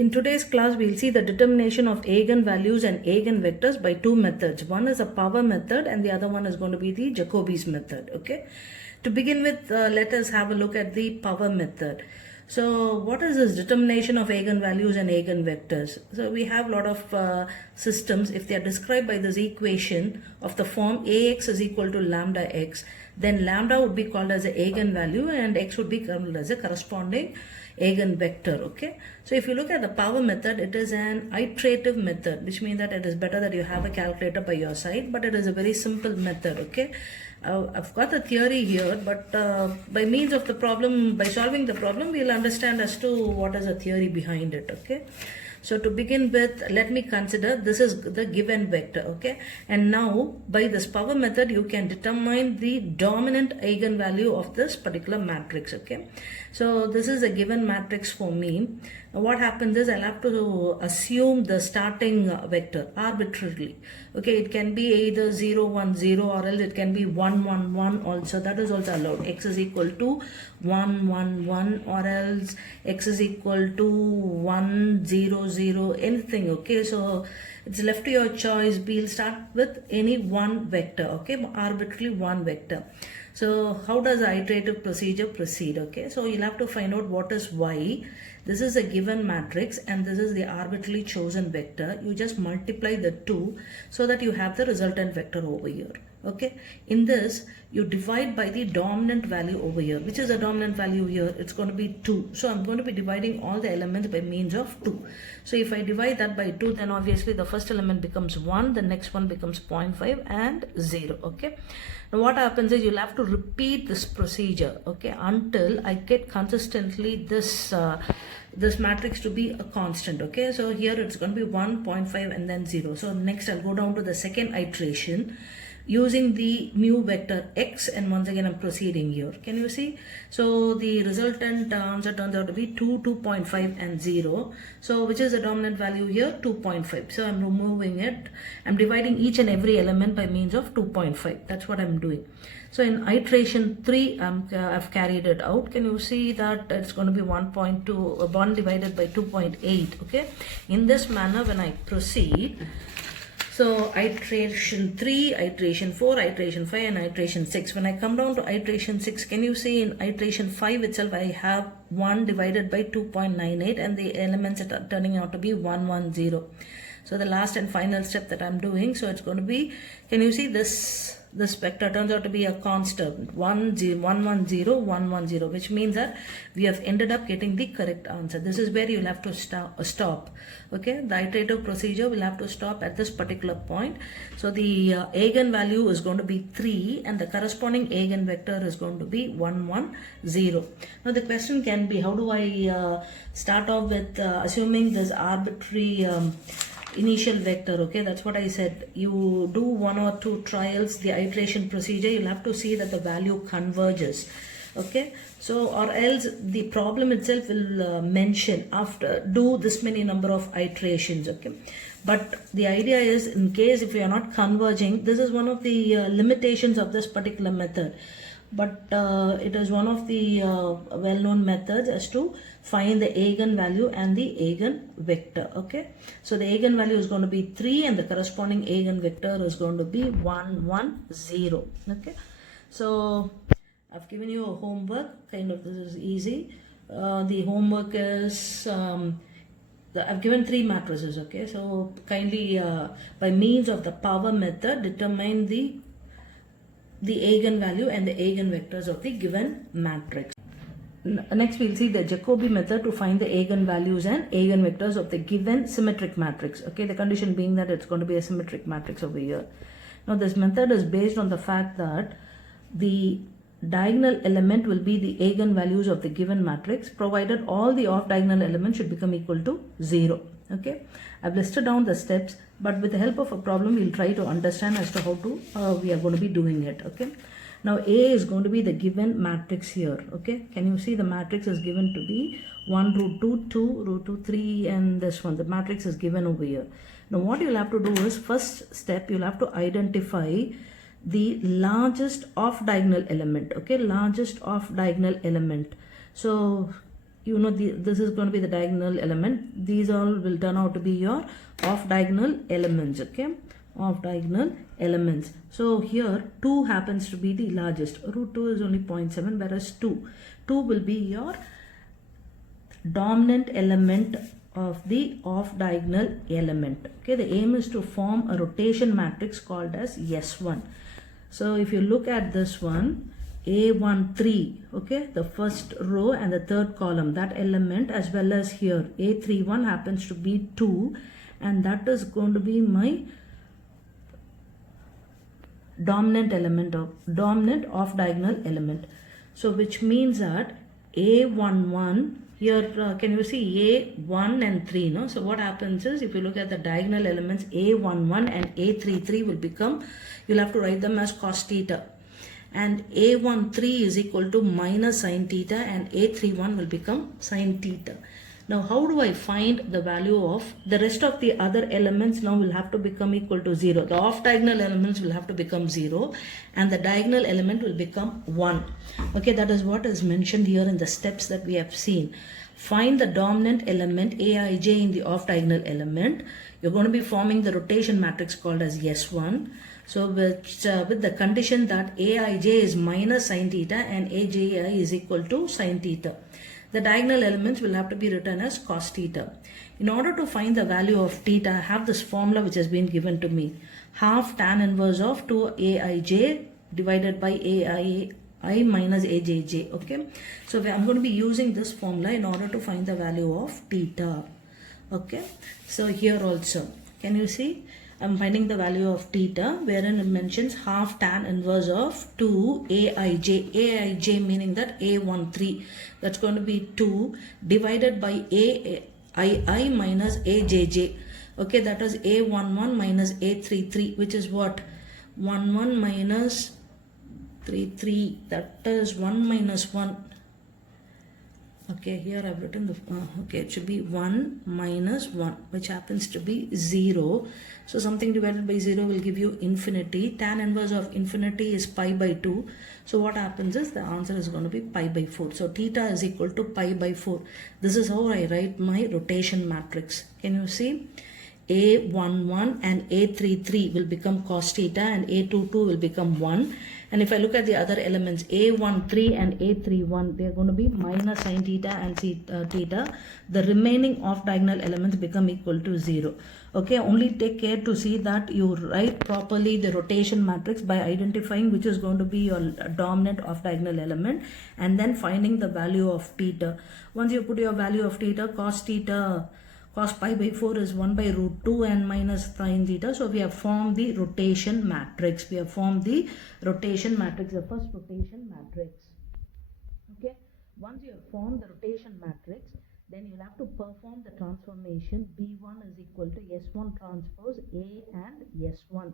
In today's class, we'll see the determination of eigenvalues and eigenvectors by two methods. One is a power method and the other one is going to be the Jacobi's method. Okay. To begin with, let us have a look at the power method. So what is this determination of eigenvalues and eigenvectors? So we have a lot of systems. If they are described by this equation of the form Ax is equal to lambda x, then lambda would be called as an eigenvalue and x would be called as a corresponding eigenvector. Okay, so if you look at the power method, it is an iterative method, which means that it is better that you have a calculator by your side, but it is a very simple method. Okay, I've got the theory here, but by means of the problem, by solving the problem, we'll understand as to what is the theory behind it. Okay, so to begin with, let me consider this is the given vector. Okay, and now by this power method, you can determine the dominant eigenvalue of this particular matrix. Okay, so this is a given matrix for me. What happens is I'll have to assume the starting vector arbitrarily. Okay, it can be either 0, 1, 0 or else it can be 1, 1, 1 also. That is also allowed. X is equal to 1, 1, 1 or else x is equal to 1, 0, 0, anything. Okay, so it's left to your choice. We'll start with any one vector. Okay, arbitrarily one vector. So how does the iterative procedure proceed? Okay, so you'll have to find out what is y. This is a given matrix and this is the arbitrarily chosen vector. You just multiply the two so that you have the resultant vector over here. Okay, in this you divide by the dominant value over here. Which is the dominant value here? It's going to be 2. So I'm going to be dividing all the elements by means of 2. So if I divide that by 2, then obviously the first element becomes 1, the next one becomes 0.5 and 0. Okay, now what happens is you'll have to repeat this procedure, okay, until I get consistently this this matrix to be a constant. Okay, so here it's going to be 1, 0.5 and then 0. So next I'll go down to the second iteration using the new vector x, and once again I'm proceeding here. Can you see? So the resultant answer turns out to be 2, 2.5 and 0. So which is the dominant value here? 2.5. So I'm removing it. I'm dividing each and every element by means of 2.5. That's what I'm doing. So in iteration 3, I've carried it out. Can you see that it's going to be 1.2, 1 divided by 2.8. Okay. In this manner, when I proceed, so iteration 3, iteration 4, iteration 5 and iteration 6. When I come down to iteration 6, can you see in iteration 5 itself I have 1 divided by 2.98 and the elements are turning out to be 110. So the last and final step that I'm doing, so it's going to be, can you see this vector turns out to be a constant 110, 110, which means that we have ended up getting the correct answer. This is where you'll have to stop. Okay, the iterative procedure will have to stop at this particular point. So the eigenvalue is going to be 3 and the corresponding eigenvector is going to be 110. Now the question can be, how do I start off with assuming this arbitrary initial vector? Okay, that's what I said. You do 1 or 2 trials, the iteration procedure, you'll have to see that the value converges. Okay, so or else the problem itself will mention after do this many number of iterations. Okay, but the idea is, in case if you are not converging, this is one of the limitations of this particular method, but it is one of the well-known methods as to find the eigenvalue and the eigenvector. Okay, so the eigenvalue is going to be 3 and the corresponding eigenvector is going to be 110. Okay, so I've given you a homework, kind of, this is easy. The homework is I've given 3 matrices. Okay, so kindly by means of the power method determine the eigenvalue and the eigenvectors of the given matrix. Next we'll see the Jacobi method to find the eigenvalues and eigenvectors of the given symmetric matrix. Okay, the condition being that it's going to be a symmetric matrix over here. Now this method is based on the fact that the diagonal element will be the eigenvalues of the given matrix, provided all the off diagonal elements should become equal to 0. Okay, I've listed down the steps, but with the help of a problem we'll try to understand as to how to we are going to be doing it. Okay, now A is going to be the given matrix here. Okay, can you see the matrix is given to be 1 root 2, 2 root 2, 3 and this one. The matrix is given over here. Now what you'll have to do is, first step, you'll have to identify the largest off diagonal element. Okay, largest off diagonal element. So you know, this is going to be the diagonal element. These all will turn out to be your off diagonal elements, okay? Off diagonal elements. So here 2 happens to be the largest. Root 2 is only 0.7, whereas 2 will be your dominant element of the off diagonal element. Okay, the aim is to form a rotation matrix called as S1. So if you look at this one, A13, okay, the first row and the third column, that element, as well as here A31 happens to be 2, and that is going to be my dominant off diagonal element. So which means that A11 here, can you see A1 and 3, no? So what happens is, if you look at the diagonal elements, A11 and A33 will become, you'll have to write them as cos theta, and A13 is equal to minus sin theta, and A31 will become sin theta. Now how do I find the value of the rest of the other elements? Now will have to become equal to 0. The off diagonal elements will have to become 0, and the diagonal element will become 1. Okay, that is what is mentioned here in the steps that we have seen. Find the dominant element Aij in the off diagonal element. You're going to be forming the rotation matrix called as S1. So with the condition that Aij is minus sin theta and Aji is equal to sin theta. The diagonal elements will have to be written as cos theta. In order to find the value of theta, I have this formula which has been given to me. Half tan inverse of 2aij divided by ai minus ajj. Okay, so I'm going to be using this formula in order to find the value of theta. Okay, so here also, can you see? I'm finding the value of theta, wherein it mentions half tan inverse of 2 aij. Aij meaning that A13, that's going to be 2 divided by ai minus ajj. Okay, that is A11 minus A33, which is what? 11 minus 33, that is 1 minus 1. Okay, here I've written the, okay, it should be 1 minus 1, which happens to be 0. So something divided by 0 will give you infinity. Tan inverse of infinity is pi by 2. So what happens is the answer is going to be pi by 4. So theta is equal to pi by 4. This is how I write my rotation matrix. Can you see? A11 and A33 will become cos theta, and A22 will become 1. And if I look at the other elements, A13 and A31, they are going to be minus sin theta and theta. The remaining off diagonal elements become equal to 0. Okay, only take care to see that you write properly the rotation matrix by identifying which is going to be your dominant off diagonal element, and then finding the value of theta. Once you put your value of theta, cos pi by 4 is 1 by root 2 and minus sin theta. So we have formed the rotation matrix. The first rotation matrix. Okay. Once you have formed the rotation matrix, then you'll have to perform the transformation. B1 is equal to S1 transpose A and S1.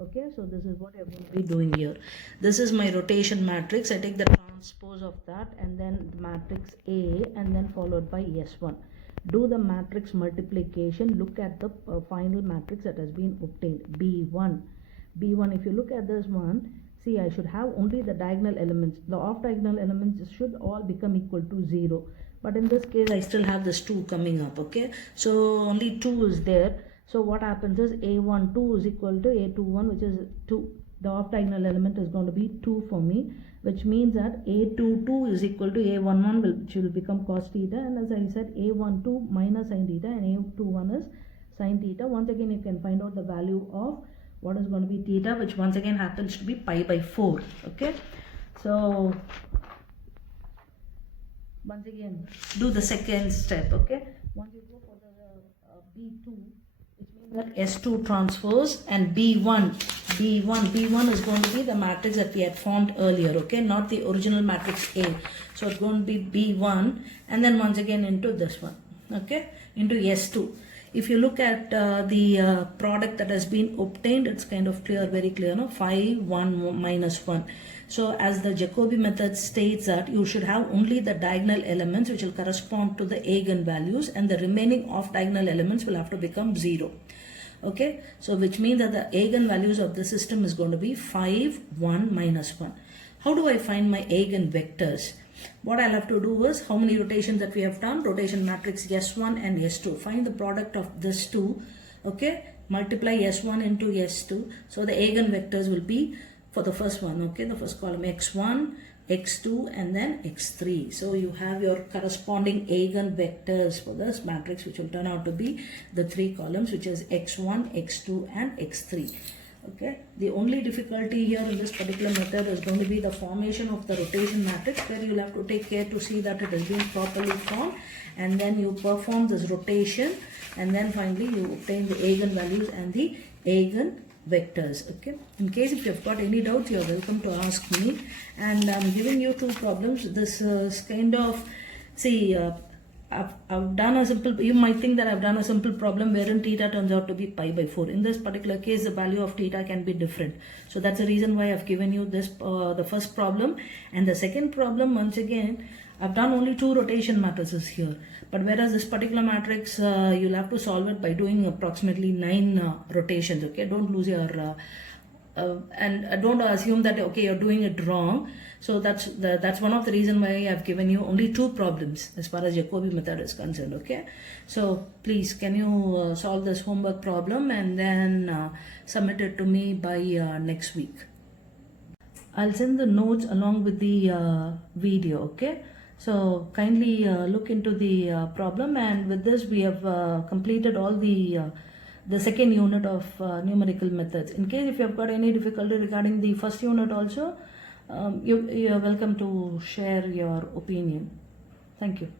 Okay, so this is what you're going to be doing here. This is my rotation matrix. I take the transpose of that, and then the matrix A, and then followed by S1. Do the matrix multiplication. Look at the final matrix that has been obtained. B1, if you look at this one, see, I should have only the diagonal elements. The off diagonal elements should all become equal to 0. But in this case, I still have this 2 coming up. Okay, so only 2 is there. So what happens is A12 is equal to A21, which is 2. The off diagonal element is going to be 2 for me, which means that A22 is equal to A11, which will become cos theta, and as I said, A12 minus sin theta, and A21 is sin theta. Once again, you can find out the value of what is going to be theta, which once again happens to be pi by 4. Okay, so once again, do the second step. Okay, once you go for the B2, which means that S2 transpose, and B1 is going to be the matrix that we had formed earlier. Okay, not the original matrix A. So it's going to be B1, and then once again into this one. Okay, into S2. If you look at the product that has been obtained, it's kind of clear, very clear, no? 5, 1, minus 1. So as the Jacobi method states that you should have only the diagonal elements which will correspond to the eigenvalues, and the remaining off diagonal elements will have to become 0. Okay, so which means that the eigenvalues of the system is going to be 5, 1, minus 1. How do I find my eigenvectors? What I'll have to do is, how many rotations that we have done, rotation matrix S1 and S2. Find the product of this two, okay? Multiply S1 into S2. So the eigenvectors will be, for the first one, okay, the first column, X1, X2 and then X3. So you have your corresponding eigenvectors for this matrix, which will turn out to be the three columns, which is X1, X2 and X3. Okay, the only difficulty here in this particular method is going to be the formation of the rotation matrix, where you'll have to take care to see that it has been properly formed, and then you perform this rotation, and then finally you obtain the eigenvalues and the eigenvectors. Okay, in case if you've got any doubts, you're welcome to ask me. And I'm giving you two problems. This is kind of, see, I've done a simple, you might think that I've done a simple problem wherein theta turns out to be pi by 4. In this particular case, the value of theta can be different. So that's the reason why I've given you this, the first problem. And the second problem, once again, I've done only two rotation matrices here. But whereas this particular matrix, you'll have to solve it by doing approximately 9 rotations, okay? Don't lose your, and don't assume that, okay, you're doing it wrong. So that's one of the reason why I've given you only two problems as far as Jacobi method is concerned, okay? So please, can you solve this homework problem and then submit it to me by next week. I'll send the notes along with the video, okay? So kindly look into the problem, and with this we have completed all the second unit of numerical methods. In case if you have got any difficulty regarding the first unit also, you are welcome to share your opinion. Thank you.